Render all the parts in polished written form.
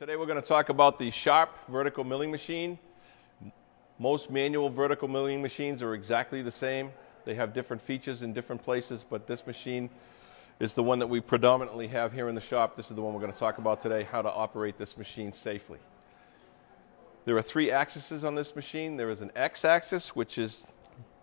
Today we're going to talk about the Sharp vertical milling machine. Most manual vertical milling machines are exactly the same. They have different features in different places, but this machine is the one that we predominantly have here in the shop. This is the one we're going to talk about today, how to operate this machine safely. There are 3 axes on this machine. There is an X-axis, which is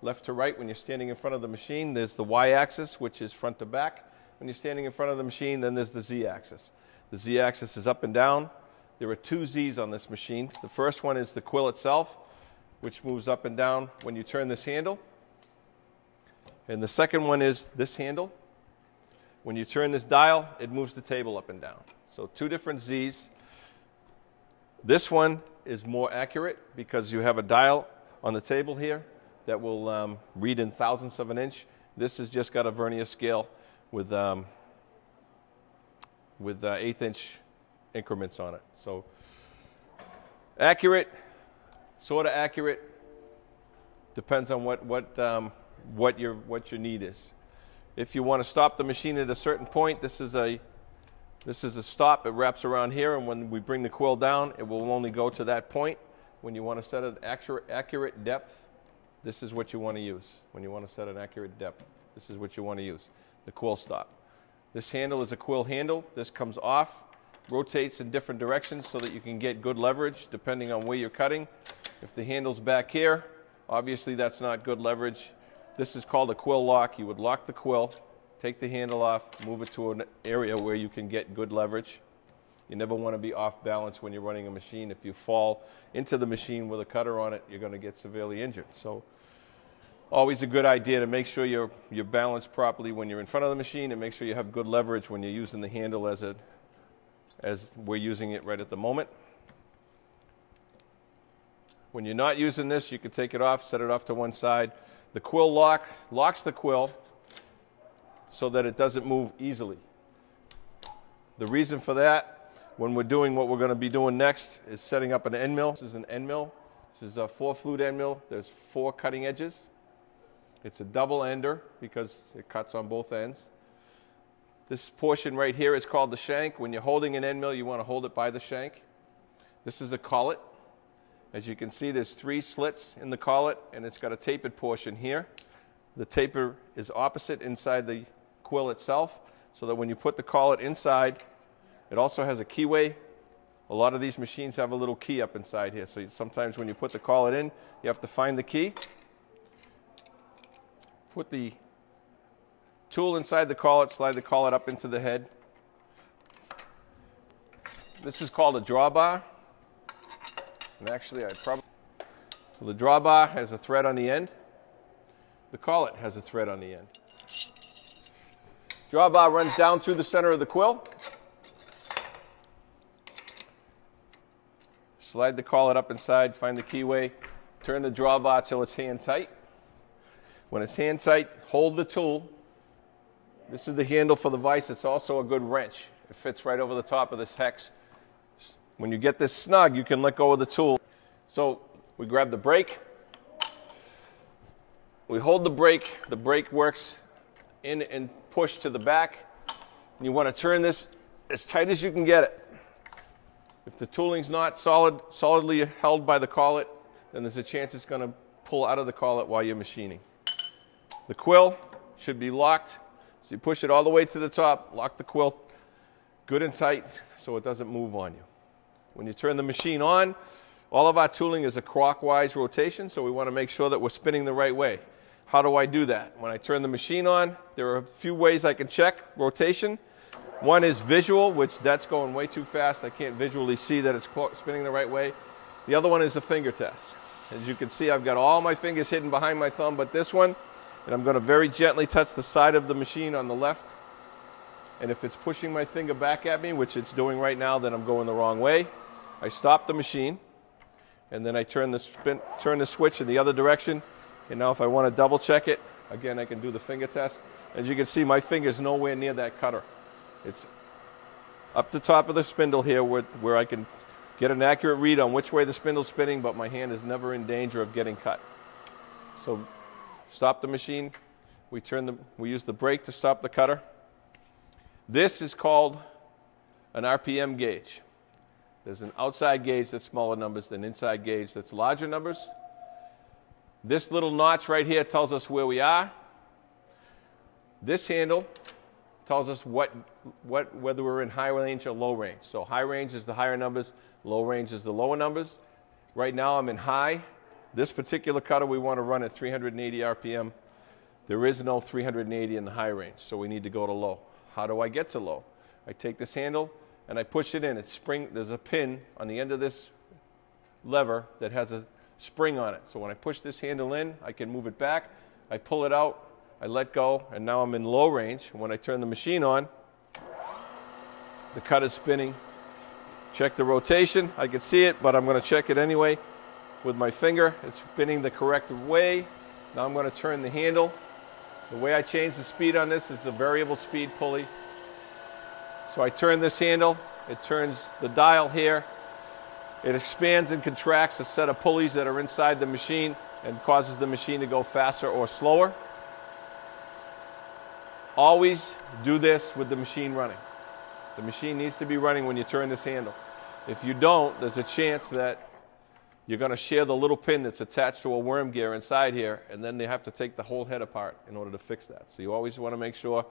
left to right when you're standing in front of the machine. There's the Y-axis, which is front to back when you're standing in front of the machine. Then there's the Z-axis. The Z-axis is up and down. There are 2 Z's on this machine. The first one is the quill itself, which moves up and down when you turn this handle. And the second one is this handle. When you turn this dial, it moves the table up and down. So 2 different Z's. This one is more accurate because you have a dial on the table here that will read in thousandths of an inch. This has just got a vernier scale with 1/8 inch increments on it. So accurate, sort of accurate, depends on what your need is. If you want to stop the machine at a certain point, this is a stop. It wraps around here, and when we bring the quill down, it will only go to that point. When you want to set an accurate depth, this is what you want to use. When you want to set an accurate depth, this is what you want to use, the quill stop. This handle is a quill handle. This comes off, rotates in different directions so that you can get good leverage depending on where you're cutting. If the handle's back here, obviously that's not good leverage. This is called a quill lock. You would lock the quill, take the handle off, move it to an area where you can get good leverage. You never want to be off balance when you're running a machine. If you fall into the machine with a cutter on it, you're going to get severely injured. So always a good idea to make sure you're balanced properly when you're in front of the machine, and make sure you have good leverage when you're using the handle as we're using it right at the moment. When you're not using this, you can take it off, set it off to one side. The quill lock locks the quill so that it doesn't move easily. The reason for that, when we're doing what we're going to be doing next, is setting up an end mill. This is an end mill. This is a 4-flute end mill. There's 4 cutting edges. It's a double ender because it cuts on both ends. This portion right here is called the shank. When you're holding an end mill, you want to hold it by the shank. This is a collet. As you can see, there's 3 slits in the collet, and it's got a tapered portion here. The taper is opposite inside the quill itself, so that when you put the collet inside, it also has a keyway. A lot of these machines have a little key up inside here, so sometimes when you put the collet in, you have to find the key. Put the tool inside the collet, slide the collet up into the head. This is called a drawbar. And actually, the drawbar has a thread on the end. The collet has a thread on the end. Drawbar runs down through the center of the quill. Slide the collet up inside, find the keyway, turn the drawbar till it's hand tight. When it's hand tight, hold the tool. This is the handle for the vise. It's also a good wrench. It fits right over the top of this hex. When you get this snug, you can let go of the tool. So we grab the brake. We hold the brake. The brake works in and push to the back. And you want to turn this as tight as you can get it. If the tooling's not solidly held by the collet, then there's a chance it's going to pull out of the collet while you're machining. The quill should be locked. So you push it all the way to the top, lock the quill good and tight so it doesn't move on you. When you turn the machine on, all of our tooling is a clockwise rotation, so we want to make sure that we're spinning the right way. How do I do that? When I turn the machine on, there are a few ways I can check rotation. One is visual, which that's going way too fast. I can't visually see that it's spinning the right way. The other one is a finger test. As you can see, I've got all my fingers hidden behind my thumb, but this one, and I'm going to very gently touch the side of the machine on the left. And if it's pushing my finger back at me, which it's doing right now, then I'm going the wrong way. I stop the machine, and then I turn the switch in the other direction. And now if I want to double check it, again, I can do the finger test. As you can see, my finger's nowhere near that cutter. It's up the top of the spindle here where I can get an accurate read on which way the spindle's spinning, but my hand is never in danger of getting cut. So stop the machine. We use the brake to stop the cutter. This is called an RPM gauge. There's an outside gauge that's smaller numbers, an inside gauge that's larger numbers. This little notch right here tells us where we are. This handle tells us whether we're in high range or low range. So high range is the higher numbers, low range is the lower numbers. Right now I'm in high. This particular cutter we want to run at 380 RPM. There is no 380 in the high range, so we need to go to low. How do I get to low? I take this handle and I push it in. There's a pin on the end of this lever that has a spring on it. So when I push this handle in, I can move it back. I pull it out, I let go, and now I'm in low range. When I turn the machine on, the cutter's spinning. Check the rotation. I can see it, but I'm going to check it anyway with my finger. It's spinning the correct way. Now I'm going to turn the handle. The way I change the speed on this is a variable speed pulley. So I turn this handle. It turns the dial here. It expands and contracts a set of pulleys that are inside the machine and causes the machine to go faster or slower. Always do this with the machine running. The machine needs to be running when you turn this handle. If you don't, there's a chance that you're going to share the little pin that's attached to a worm gear inside here, and then they have to take the whole head apart in order to fix that. So you always want to make sure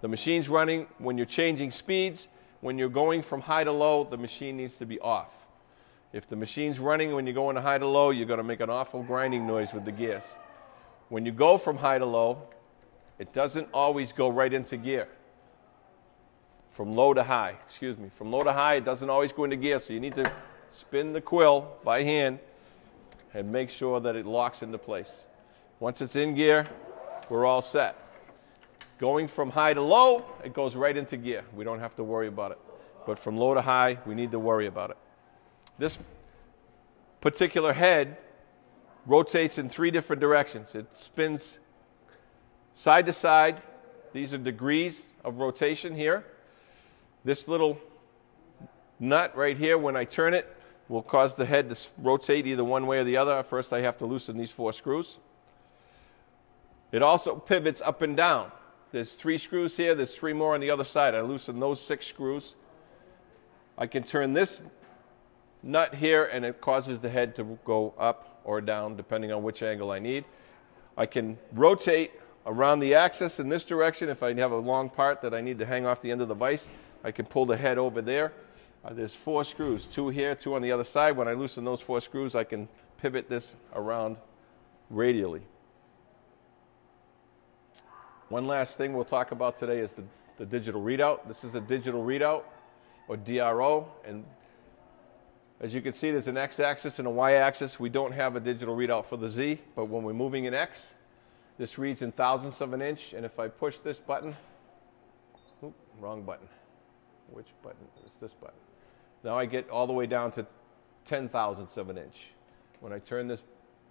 the machine's running. When you're changing speeds, when you're going from high to low, the machine needs to be off. If the machine's running when you're going to high to low, you're going to make an awful grinding noise with the gears. When you go from high to low, it doesn't always go right into gear. From low to high, from low to high, it doesn't always go into gear, so you need to spin the quill by hand and make sure that it locks into place. Once it's in gear, we're all set. Going from high to low, it goes right into gear. We don't have to worry about it. But from low to high, we need to worry about it. This particular head rotates in 3 different directions. It spins side to side. These are degrees of rotation here. This little nut right here, when I turn it, will cause the head to rotate either one way or the other. First, I have to loosen these 4 screws. It also pivots up and down. There's 3 screws here. There's 3 more on the other side. I loosen those 6 screws. I can turn this nut here, and it causes the head to go up or down, depending on which angle I need. I can rotate around the axis in this direction. If I have a long part that I need to hang off the end of the vise, I can pull the head over there. There's 4 screws, 2 here, 2 on the other side. When I loosen those 4 screws, I can pivot this around radially. One last thing we'll talk about today is the digital readout. This is a digital readout, or DRO, and as you can see, there's an X-axis and a Y-axis. We don't have a digital readout for the Z, but when we're moving in X, this reads in thousandths of an inch, and if I push this button, wrong button. Which button? It's this button. Now I get all the way down to 10 thousandths of an inch. When I turn this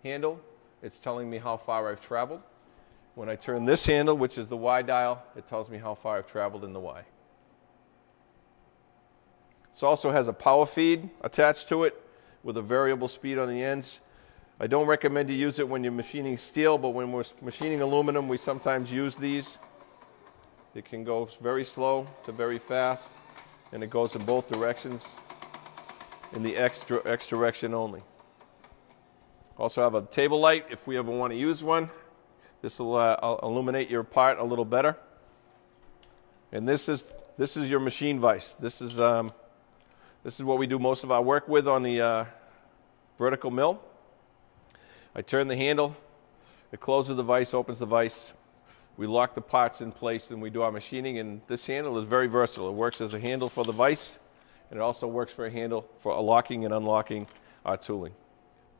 handle, it's telling me how far I've traveled. When I turn this handle, which is the Y dial, it tells me how far I've traveled in the Y. This also has a power feed attached to it with a variable speed on the ends. I don't recommend you use it when you're machining steel, but when we're machining aluminum, we sometimes use these. It can go very slow to very fast, and it goes in both directions, in the X direction only. Also have a table light if we ever want to use one. This will illuminate your part a little better. And this is your machine vise. This is what we do most of our work with on the vertical mill. I turn the handle, it closes the vise, opens the vise. We lock the parts in place and we do our machining, and this handle is very versatile. It works as a handle for the vise, and it also works for a handle for locking and unlocking our tooling.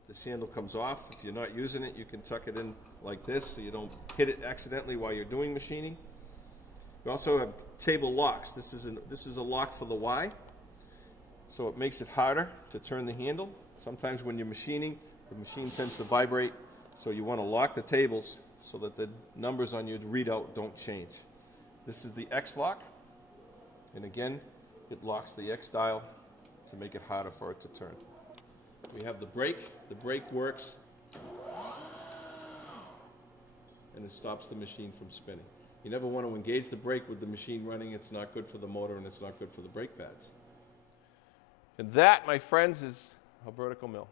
This handle comes off. If you're not using it, you can tuck it in like this so you don't hit it accidentally while you're doing machining. We also have table locks. This is a lock for the Y, so it makes it harder to turn the handle. Sometimes when you're machining, the machine tends to vibrate, so you want to lock the tables so that the numbers on your readout don't change. This is the X lock, and again, it locks the X dial to make it harder for it to turn. We have the brake. The brake works, and it stops the machine from spinning. You never want to engage the brake with the machine running. It's not good for the motor, and it's not good for the brake pads. And that, my friends, is a vertical mill.